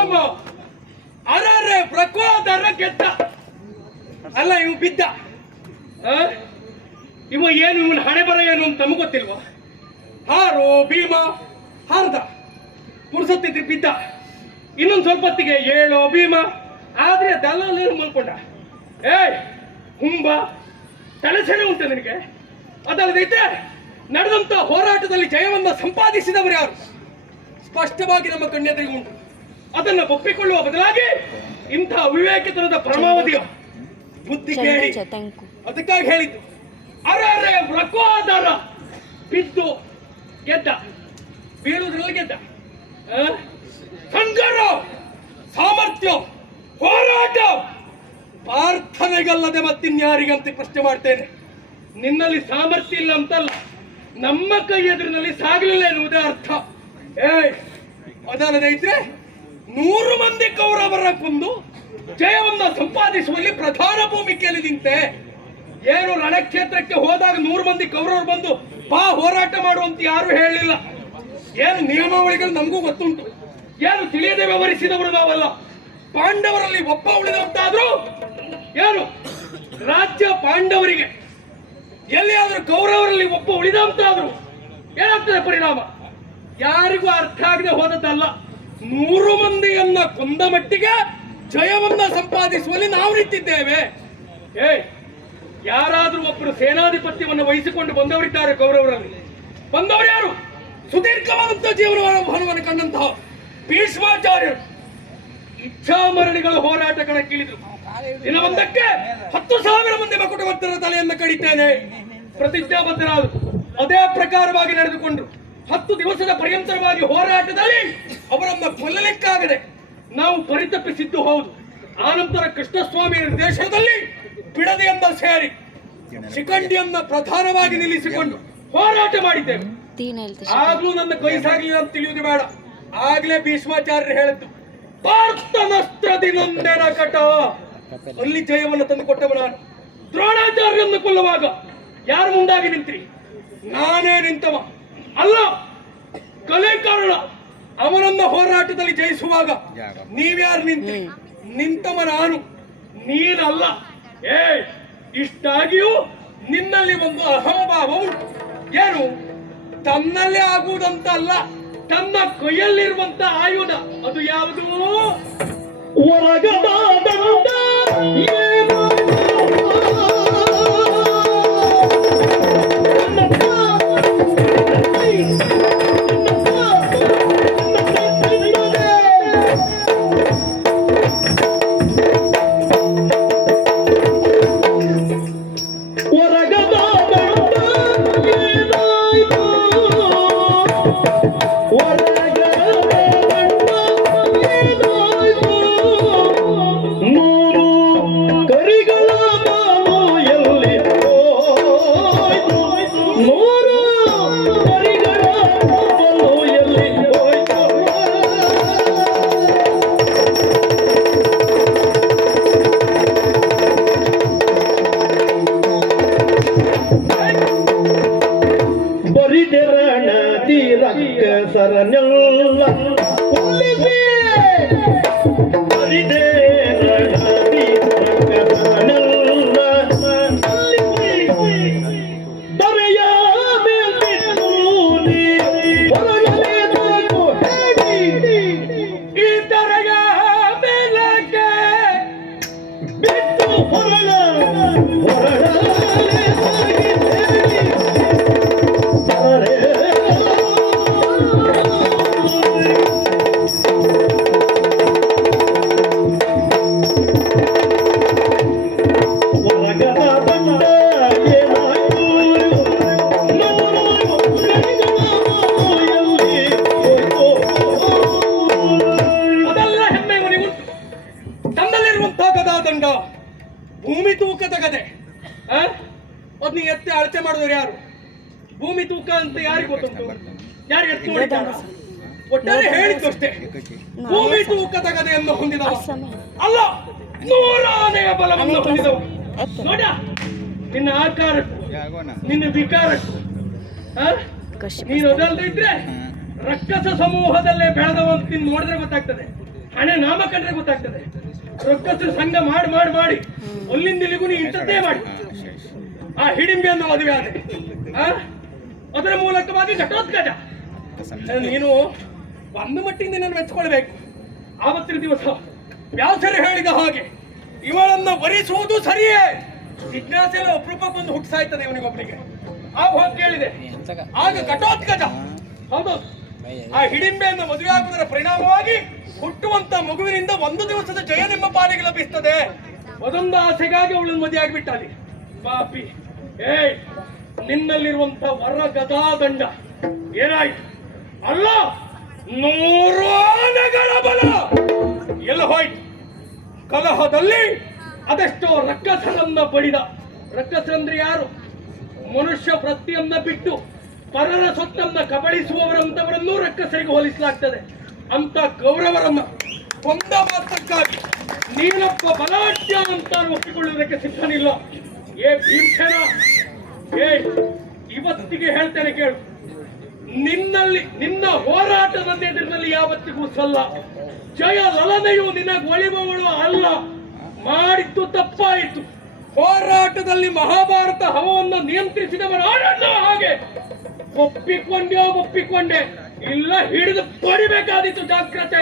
ಹೋಮ ಅರೆ ಪ್ರಕೋದರ ಗೆದ್ದ ಅಲ್ಲ ಇವ್ ಬಿದ್ದ. ಇವ ಏನು ಇವನ ಹಣೆ ಬರ ಏನು ಅಂತ ನಮಗೆ ಗೊತ್ತಿಲ್ವಾ? ಹಾರೋ ಭೀಮ ಹಾರ್ದ ಪುರುಸತ್ತಿದ್ರೆ ಬಿದ್ದ. ಇನ್ನೊಂದು ಸ್ವಲ್ಪ ಹೊತ್ತಿಗೆ ಏಳೋ ಭೀಮ ಆದ್ರೆ ದಲ್ಲಾಳಿ ಮಲ್ಕೊಂಡ. ಹುಂಬ ತಲೆಸೆನೆ ಉಂಟು ನಿನಗೆ? ಅದಲ್ಲದೈತೆ ನಡೆದಂತ ಹೋರಾಟದಲ್ಲಿ ಜಯವನ್ನ ಸಂಪಾದಿಸಿದವರು ಯಾರು? ಸ್ಪಷ್ಟವಾಗಿ ನಮ್ಮ ಕಣ್ಣೆದುರಿಗೆ ಉಂಟು. ಅದನ್ನು ಒಪ್ಪಿಕೊಳ್ಳುವ ಬದಲಾಗಿ ಇಂಥ ಅವಿವೇಕಿತನದ ಪರಮಾವಧಿಯ ಬುದ್ಧಿ ಕೇಳಿ ಅದಕ್ಕಾಗಿ ಹೇಳಿದ್ದು. ಅರೆ ವೃಕೋದರ ಬಿದ್ದು ಗೆದ್ದ, ಬೀಳುವುದ್ರಲ್ಲಿ ಗೆದ್ದ. ಸಂಗರ ಸಾಮರ್ಥ್ಯ ಹೋರಾಟ ಪ್ರಾರ್ಥನೆಗಲ್ಲದೆ ಮತ್ತಿನ್ಯಾರಿಗಂತ ಪ್ರಶ್ನೆ ಮಾಡ್ತೇನೆ. ನಿನ್ನಲ್ಲಿ ಸಾಮರ್ಥ್ಯ ಇಲ್ಲ ಅಂತಲ್ಲ, ನಮ್ಮ ಕೈ ಎದುರಿನಲ್ಲಿ ಸಾಗಲಿಲ್ಲ ಎನ್ನುವುದೇ ಅರ್ಥ. ಅದಲ್ಲದೆ ಇದ್ರೆ 100 ಮಂದಿ ಕೌರವರ ಕೊಂದು ಜಯವನ್ನ ಸಂಪಾದಿಸುವಲ್ಲಿ ಪ್ರಧಾನ ಭೂಮಿಕೆಯಲ್ಲಿ ನಿಂತೆ. ಏನು ರಣಕ್ಷೇತ್ರಕ್ಕೆ ಹೋದಾಗ 100 ಮಂದಿ ಕೌರವರು ಬಂದು ಬಾ ಹೋರಾಟ ಮಾಡುವಂತ ಯಾರು ಹೇಳಲಿಲ್ಲ. ಏನು ನಿಯಮಾವಳಿಗಳು ನಮಗೂ ಗೊತ್ತುಂಟು. ಏನು ತಿಳಿಯದೆ ವ್ಯವಹರಿಸಿದವರು ನಾವಲ್ಲ. ಪಾಂಡವರಲ್ಲಿ ಒಬ್ಬ ಉಳಿದಂತಾದ್ರೂ ಏನು ರಾಜ್ಯ ಪಾಂಡವರಿಗೆ, ಎಲ್ಲಿಯಾದ್ರೂ ಕೌರವರಲ್ಲಿ ಒಬ್ಬ ಉಳಿದಂತಾದ್ರು ಏನಾಗ್ತದೆ ಪರಿಣಾಮ? ಯಾರಿಗೂ ಅರ್ಥ ಆಗದೆ ಹೋದದ್ದಲ್ಲ. 100 ಮಂದಿಯನ್ನ ಕೊಂದ ಮಟ್ಟಿಗೆ ಜಯವನ್ನ ಸಂಪಾದಿಸುವಲ್ಲಿ ನಾವು ನಿಂತಿದ್ದೇವೆ. ಯಾರಾದ್ರೂ ಒಬ್ಬರು ಸೇನಾಧಿಪತ್ಯವನ್ನು ವಹಿಸಿಕೊಂಡು ಬಂದವರಿದ್ದಾರೆ ಕೌರವರಲ್ಲಿ. ಬಂದವರು ಯಾರು? ಸುದೀರ್ಘವಾದಂತಹ ಜೀವನವನ್ನು ಕಂಡಂತಹ ಭೀಷ್ಮಾಚಾರ್ಯರು. ಇಚ್ಛಾಮರಣಿಗಳ ಹೋರಾಟ ಕಣಕ್ಕಿಳಿದ್ರು. ದಿನ ಒಂದಕ್ಕೆ 10,000 ಮಂದಿ ಮಕುಟವರ್ತರ ತಲೆಯನ್ನು ಕಡಿತೇನೆ ಪ್ರತಿಜ್ಞಾಬದ್ಧರಾದರು. ಅದೇ ಪ್ರಕಾರವಾಗಿ ನಡೆದುಕೊಂಡ್ರು. 10 ದಿವಸದ ಪರ್ಯಂತರವಾಗಿ ಹೋರಾಟದಲ್ಲಿ ಅವರನ್ನ ಕೊಲ್ಲಲಿಕ್ಕಾಗದೆ ನಾವು ಪರಿತಪ್ಪಿಸಿದ್ದು ಹೌದು. ಆನಂತರ ಕೃಷ್ಣಸ್ವಾಮಿ ನಿರ್ದೇಶನದಲ್ಲಿ ಬಿಡದೆಯನ್ನ ಸೇರಿ ಶಿಖಂಡಿಯನ್ನ ಪ್ರಧಾನವಾಗಿ ನಿಲ್ಲಿಸಿಕೊಂಡು ಹೋರಾಟ ಮಾಡಿದ್ದೇವೆ. ಆಗ್ಲೂ ನನ್ನ ಕೈ ಸಾಗಲಿಲ್ಲ ಅಂತ ತಿಳಿಯುವುದು ಬೇಡ. ಆಗ್ಲೇ ಭೀಷ್ಮಾಚಾರ್ಯರು ಹೇಳಿದ್ದು ಪಾರ್ಥನಸ್ತ್ರದಿ ನೊಂದೆನ ಕಟ, ಅಲ್ಲಿ ಜಯವನ್ನು ತಂದು ಕೊಟ್ಟವ ನಾನು. ದ್ರೋಣಾಚಾರ್ಯರನ್ನು ಕೊಲ್ಲುವಾಗ ಯಾರು ಮುಂದಾಗಿ ನಿಂತ್ರಿ? ನಾನೇ ನಿಂತವ ಅಲ್ಲ. ಕಲೆ ಕಾರಣ ಅವನನ್ನ ಹೋರಾಟದಲ್ಲಿ ಜಯಿಸುವಾಗ ನೀವ್ಯಾರು ನಿಂತ್ರಿ? ನಿಂತವ ನಾನು, ನೀನಲ್ಲ. ಇಷ್ಟಾಗಿಯೂ ನಿನ್ನಲ್ಲಿ ಒಂದು ಅಹಂಭಾವ ಉಂಟು. ಏನು? ತನ್ನಲ್ಲೇ ಆಗುವುದಂತ ಅಲ್ಲ, ತನ್ನ ಕೈಯಲ್ಲಿರುವಂತ ಆಯುಧ. ಅದು ಯಾವುದು? ಭೂಮಿ ತೂಕದ ಗದೆ. ಅದ್ ನೀವು ಎತ್ತಿ ಅಳತೆ ಮಾಡಿದವರು ಯಾರು? ಭೂಮಿ ತೂಕ ಅಂತ ಯಾರಿಗೆ ಗೊತ್ತುಂಟು? ಯಾರಿಗೆ ಎತ್ತಿ ನೋಡಿದ್ದಾರ? ಒಟ್ಟಾರೆ ಹೇಳಿದ್ದು ಅಷ್ಟೇ. ಭೂಮಿ ತೂಕದ ಗದೆಯನ್ನು ಹೊಂದಿದವ ಅಲ್ಲ, 100 ಬಲವನ್ನು ಹೊಂದಿದವ. ನೋಡ ನಿನ್ನ ಆಕಾರಕ್ಕೂ ನಿನ್ನ ವಿಕಾರಕ್ಕೂ ನೀನು ಅದಲ್ದೇ ಇದ್ರೆ ರಕ್ಕಸ ಸಮೂಹದಲ್ಲೇ ಬೆಳೆದವಂತ ನೀನು ನೋಡಿದ್ರೆ ಗೊತ್ತಾಗ್ತದೆ. ಹಣೆ ನಾಮ ಕಂಡ್ರೆ ಗೊತ್ತಾಗ್ತದೆ. ರೊಕ್ಕಸ್ತ್ರ ಸಂಘ ಮಾಡಿ ಮಾಡಿ ಮಾಡಿ ಅಲ್ಲಿಂದ ಇಲ್ಲಿಗೂ ನೀ ಇಂಥದ್ದೇ ಮಾಡಿ ಆ ಹಿಡಿಂಬೆಯನ್ನು ಮದುವೆ ಆದ ಅದರ ಮೂಲಕವಾಗಿ ಘಟೋತ್ಕಚ. ನೀನು ಒಂದು ಮಟ್ಟಿಂದ ನಾನು ಮೆಚ್ಕೊಳ್ಬೇಕು. ಆವತ್ತಿನ ದಿವಸ ವ್ಯಾಸರು ಹೇಳಿದ ಹಾಗೆ ಇವಳನ್ನ ವರಿಸುವುದು ಸರಿಯೇ. ಜಿಜ್ಞಾಸೆ ಎಲ್ಲ ಒಬ್ಬೊಬ್ಬೊಂದು ಹುಟ್ಟಿಸಾಯ್ತದೆ ಇವನಿಗೊಬ್ಬನಿಗೆ. ಆಗ ಹೋಗಿ ಕೇಳಿದೆ, ಆಗ ಘಟೋತ್ಕಚ ಹೌದು ಆ ಹಿಡಿಂಬೆಯನ್ನು ಮದುವೆ ಆಗುವುದರ ಪರಿಣಾಮವಾಗಿ ಹುಟ್ಟುವಂತ ಮಗುವಿನಿಂದ ಒಂದು ದಿವಸದ ಜಯ ನಿಮ್ಮ ಪಾಲಿಗೆ ಲಭಿಸ್ತದೆ. ಅದೊಂದು ಆಸೆಗಾಗಿ ಅವಳನ್ನು ಮದುವೆ ಆಗಿಬಿಟ್ಟಾಲಿ. ಪಾಪಿ ನಿನ್ನಲ್ಲಿರುವಂತ ವರ ಗದಾದಂಡ ಏನಾಯ್ತು ಅಲ್ಲ 100 ಆನೆಗಳ ಬಲ ಎಲ್ಲ ಹೋಯ್ತು. ಕಲಹದಲ್ಲಿ ಅದೆಷ್ಟೋ ರಕ್ಕಸರನ್ನ ಬಡಿದ. ರಕ್ಕಸರಂದ್ರೆ ಯಾರು? ಮನುಷ್ಯ ವೃತ್ತಿಯನ್ನ ಬಿಟ್ಟು ಪರರ ಸೊತ್ತನ್ನ ಕಬಳಿಸುವವರಂತವರನ್ನೂ ರಕ್ಕಸರಿಗೆ ಹೋಲಿಸಲಾಗ್ತದೆ. ಅಂತ ಗೌರವರನ್ನ ಕೊಂದ ಮಾತ್ರಕ್ಕಾಗಿ ನೀನೊಬ್ಬ ಬಲಾಢ್ಯ ಅಂತ ಒಪ್ಪಿಕೊಳ್ಳುವುದಕ್ಕೆ ಸಿದ್ಧನಿಲ್ಲ. ಭೀಮಸೇನ ಇವತ್ತಿಗೆ ಹೇಳ್ತೇನೆ ಕೇಳು, ನಿನ್ನ ಹೋರಾಟದ ಎದುರಿನಲ್ಲಿ ಯಾವತ್ತಿಗೂ ಸಲ್ಲ. ಜಯ ಲಲನೆಯು ನಿನಗೆ ಒಳಿಬವಳು ಅಲ್ಲ. ಮಾಡಿದ್ದು ತಪ್ಪಾಯಿತು. ಹೋರಾಟದಲ್ಲಿ ಮಹಾಭಾರತ ಹವವನ್ನು ನಿಯಂತ್ರಿಸಿದವನು ಹಾಗೆ ಒಪ್ಪಿಕೊಂಡೆ ಇಲ್ಲ ಹಿಡಿದು ಪಡಿಬೇಕಾದಿತ್ತು. ಜಾಗ್ರತೆ.